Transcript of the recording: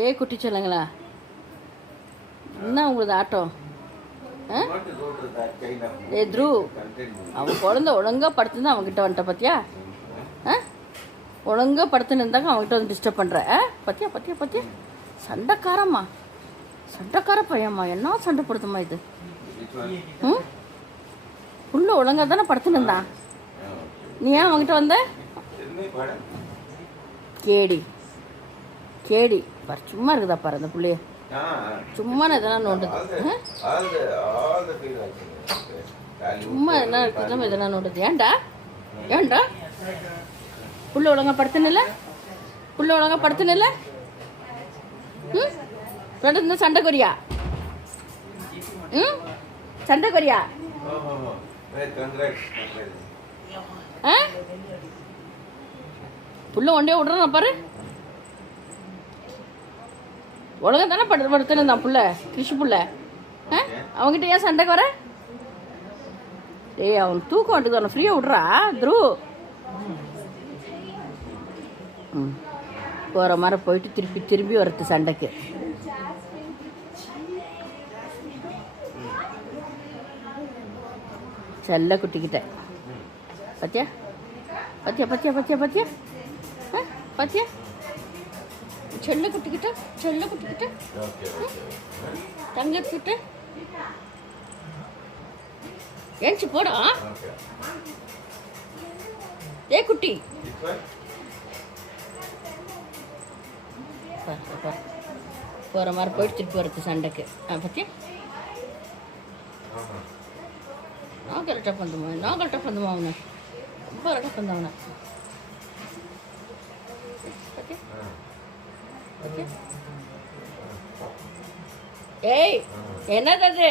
ஏ குட்டி சொல்லுங்களா, என்ன உங்களுக்கு ஆட்டம்? ஏ த்ரூ, அவன் குழந்த ஒழுங்காக படுத்துன்னு அவங்ககிட்ட வந்துட்ட பார்த்தியா? ஒழுங்காக படுத்துன்னு இருந்தாங்க, அவங்ககிட்ட வந்து டிஸ்டர்ப் பண்ணுற. பத்தியா பத்தியா பத்தியா? சண்டைக்காரம்மா, சண்டைக்கார பையம்மா, என்ன சண்டை படுத்துமா இது? புள்ள ஒழுங்காக தானே படுத்துன்னு இருந்தான், நீ ஏன் அவங்ககிட்ட வந்த? கேடி கேடி பாரு, சும்மா இருக்குதா பாரு அந்த புள்ளைய, சும்மா எதனா நோண்டுது, சும்மா என்ன இருக்குதுமா எதனா நோண்டுது. ஏன்டா ஏன்டா புள்ள ஒழுங்கா படுத்துனில்ல? புள்ள ஒழுங்கா படுத்துனில்ல? ரெண்டு சண்டை கொரியா? சண்டை கொரியா? புள்ள ஒன்றே விடுறான் பாரு, ஒழுங்கா தானே படுத்துன்னு இருந்தான் புள்ள, கிருஷி புள்ள. அவங்ககிட்ட ஏன் சண்டைக்கு வர? ஏய், அவன் தூக்கம் வந்துட்டு அவனை ஃப்ரீயாக விட்றா த்ரூ. போகிற மாதிரி போயிட்டு திருப்பி திரும்பி வரது சண்டைக்கு. செல்ல குட்டிக்கிட்ட பத்தியா பத்தியா பத்தியா பத்தியா பத்தியா பத்தியா? செல்ல குட்டிக்கிட்ட, செல்ல குட்டிக்கிட்ட, தங்கக்கிட்ட ஏஞ்சி போடா. ஏ குட்டி, போகிற மாதிரி போயிட்டு திருப்பி வரது சண்டைக்கு. பத்தியா? நான் கரெக்டாக பண்ணுமா, நான் கரெக்டாக பண்ணுமா, அவனை ரொம்ப கரெக்டாக பண்ணவன. ஏய், என்னது?